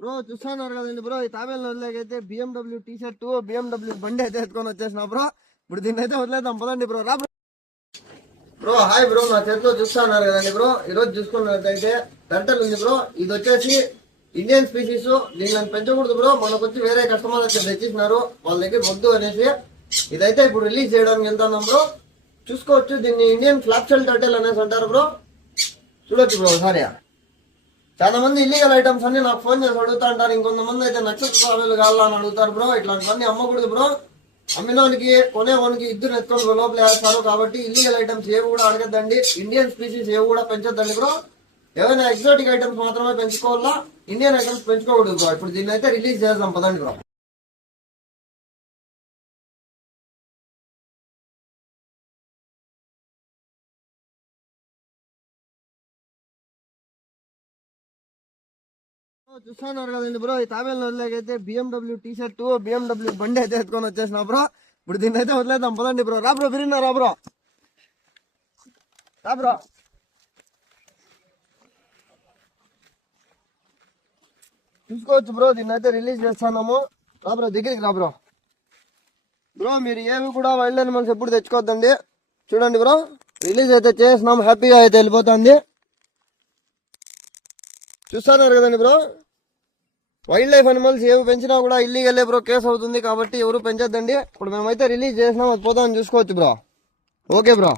Bro చూస్తున్నారు కదండి bro, ఈ తాబేళ్ళకైతే BMW టీ-షర్ట్ BMW బండి అయితే ఎత్తుకొని వచ్చేసిన బ్రో. ఇప్పుడు దీన్ని అయితే వదిలేద్దాం పదండి బ్రో. రా బ్రో. హాయ్ బ్రో, నా చేతిలో చూస్తున్నారు కదండి బ్రో. ఈ రోజు చూసుకున్నట్లయితే టర్టల్ ఉంది బ్రో. ఇది వచ్చేసి ఇండియన్ స్పీసీస్. దీన్ని పెంచకూడదు బ్రో, మనకు వచ్చి వేరే కస్టమర్ అయితే తెచ్చిస్తున్నారు, వాళ్ళ దగ్గర వద్దు అనేసి ఇదైతే ఇప్పుడు రిలీజ్ చేయడానికి వెళ్తున్నాం బ్రో. చూసుకోవచ్చు, దీన్ని ఇండియన్ ఫ్లాప్షెల్ టర్టల్ అనేసి అంటారు బ్రో. చూడొచ్చు బ్రో ఒకసారి. చాలా మంది ఇల్లీగల్ ఐటమ్స్ అన్ని నాకు ఫోన్ చేసి అడుగుతా అంటారు. ఇంకొంతమంది అయితే నక్షత్ర తాబేలు కావాలని అడుగుతారు బ్రో. ఇట్లాంటివన్నీ అమ్మకూడదు బ్రో. అమ్మినోనికి కొనేవానికి ఇద్దరు ఎత్తుకొని లోపల వేస్తారు. కాబట్టి ఇల్లీగల్ ఐటమ్స్ ఏవి కూడా అడగద్దండి. ఇండియన్ స్పీసీస్ ఏవి కూడా పెంచొద్దండి బ్రో. ఏమైనా ఎగ్జాటిక్ ఐటమ్స్ మాత్రమే పెంచుకోవాలా, ఇండియన్ ఐటమ్స్ పెంచుకోకూడదు బ్రో. ఇప్పుడు దీన్ని అయితే రిలీజ్ చేద్దాం పదండి బ్రో. చూస్తున్నారు కదండి బ్రో, ఈ తాబేళ్ళకైతే BMW టీ-షర్ట్ BMW బండి అయితే ఎత్తుకొని వచ్చేసిన బ్రో. ఇప్పుడు దీన్ని అయితే వదిలేద్దాం పదండి బ్రో. రా బ్రో, బిరినా రా బ్రో. రా బ్రో. చూసుకోవచ్చు బ్రో, దీన్ని అయితే రిలీజ్ చేస్తున్నాము. రా బ్రో, దగ్గరికి రా బ్రో. బ్రో మీరు ఏమి కూడా వైల్డ్ అనిమల్స్ ఎప్పుడు తెచ్చుకోవద్దండి. చూడండి బ్రో, రిలీజ్ అయితే చేసినాం, హ్యాపీగా అయితే వెళ్ళిపోతుంది. చూస్తున్నారు కదండి బ్రో, వైల్డ్ లైఫ్ అనిమల్స్ ఏవి పెంచినా కూడా ఇల్లీగలే బ్రో, కేసు అవుతుంది. కాబట్టి ఎవరు పెంచొద్దండి. ఇప్పుడు మేమైతే రిలీజ్ చేసినాం, అది పోతామని చూసుకోవచ్చు బ్రో. Okay bro.